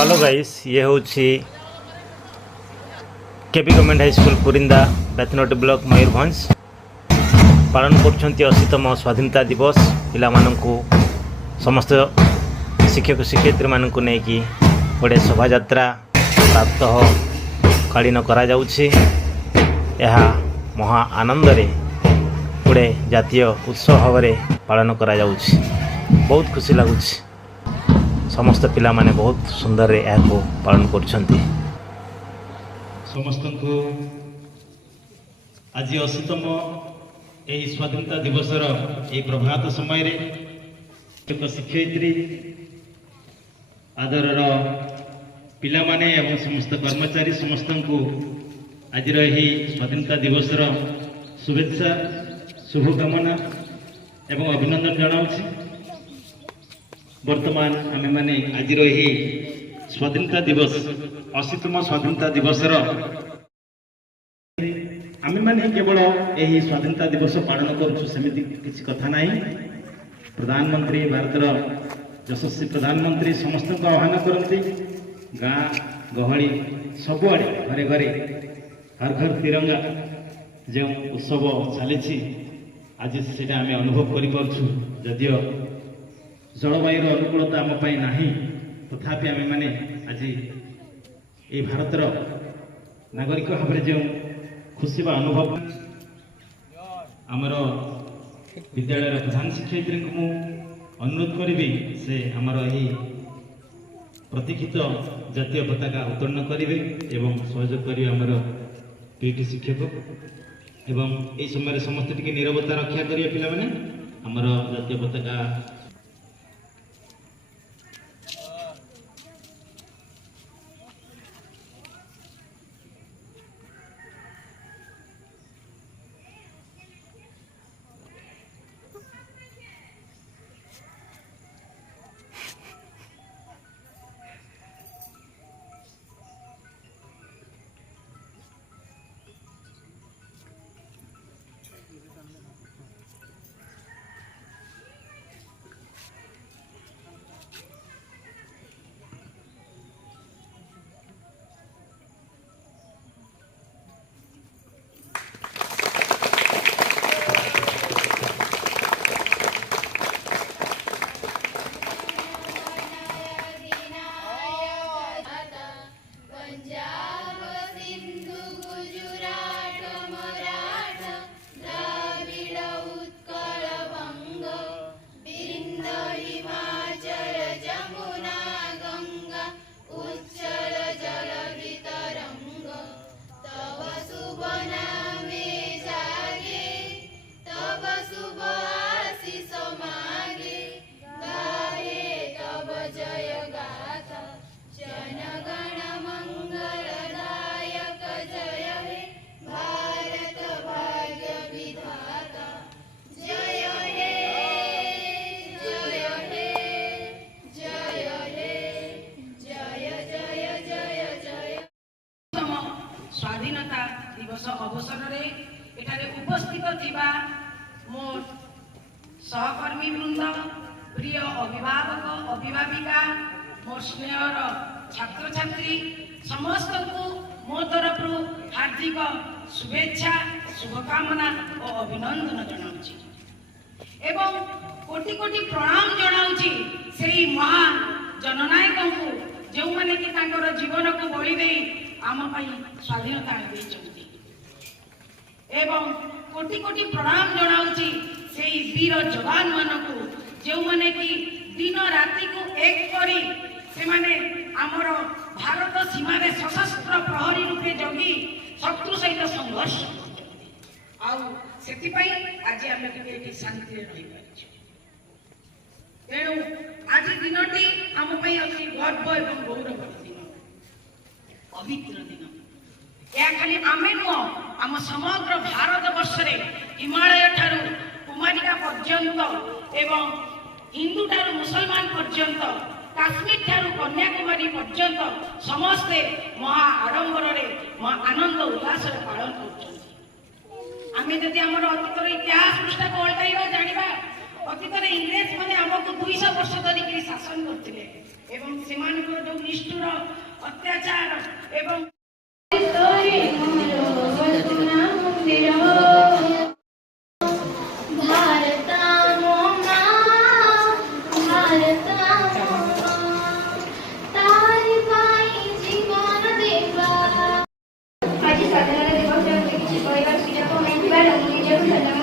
Hello guys, ये हूँ KP government high school Purinda Betnoti block Mayurbhanj पालन कर 80तम स्वाधीनता दिवस पिला समस्त शिक्षक शिक्षयित्री मानक नहीं गोटे शोभा यात्रा प्रातः कालीन करा जाउछि। यह महा आनंद रे गोटे जातीय उत्सव भाव में पालन करा जाउछि। बहुत खुशी लगुच। समस्त पिला माने बहुत सुंदर को पालन करछंती। समस्त को आज 80तम यही स्वाधीनता दिवसर यही प्रभात समय रे एक शिक्षयित्री आदरर पिला माने एवं समस्त कर्मचारी समस्त को आज यही स्वाधीनता दिवसर शुभेच्छा शुभकामना एवं अभिनंदन जनाऊँ। वर्तमान आमे माने आज यही स्वाधीनता दिवस 80तम स्वाधीनता दिवसर आमे माने केवल यही स्वाधीनता दिवस पालन करूँ सेमिति किसी कथा नहीं। प्रधानमंत्री भारतर यशस्वी प्रधानमंत्री समस्त को आह्वान करती गाँ गहली सबुआड़े घरे घरे हर घर तिरंगा जो उत्सव चली आज से आम अनुभव कर जलवायु अनुकूलता आम नहीं तथापि आम मैंने आज ये भारतर नागरिक भाव में जो खुशी बा अनुभव आमर विद्यालय प्रधान शिक्षयित्री को अनुरोध करी से आमर यही प्रतीक्षित जातीय पताका उत्तोलन करेंगे एवं सहयोग करेंगे आमर पीटी शिक्षक एवं ये समय समस्त टी नीरवता रक्षा करेंगे पिला माने आमर जातीय पताका स्वाधीनता दिवस अवसर रे एठारे उपस्थित थिबा मोर सहकर्मी वृंद प्रिय अभिभावक अभिभाविका मोर स्नेहर छात्र छात्री समस्त को मो तरफ हार्दिक शुभेच्छा शुभकामना और अभिनंदन जनाऊँगी एवं कोटि कोटि प्रणाम जनाऊँगी से महान जननायक को जो मैंने कि जीवन को बलि दे आम स्वाधीनता एवं कोटि कोटि प्रणाम जनाऊँगी से वीर जवान मान को जो मैंने कि दिन राति को एक करी से माने आमर भारत सीमार सशस्त्र प्रहरी रूपे जगी शत्रु सहित संघर्ष आज आम शांति रही तेणु आज दिनटी आम अति गर्व एवं गौरव दिन पवित्र दिन यह खाली आमे नुह आम समग्र भारत वर्ष हिमालय ठारू कुमारिका पर्यंत एवं हिंदू ठारू मुसलमान पर्यंत काश्मीर ठारू कन्याकुमारी पर्यंत समस्ते महा आडंबर महा आनंद उल्लास पालन कर आम जदि आम अतीतर इतिहास पृष्ठा को उल्टाइबा जानिबा अतीत इंग्रेज मैंने आमको 200 वर्ष धरिक शासन करते ଏବଂ ସେମାନଙ୍କର ଯେଉଁ ନିଷ୍ଠୁର ଅତ୍ୟାଚାର ଏବଂ ଆଜି ସ୍ୱାଧୀନତା ଦିବସରେ କିଛି କହିବାର ସୁଯୋଗ ମିଳିଥିବାରୁ ନିଜକୁ ଧନ୍ୟବାଦ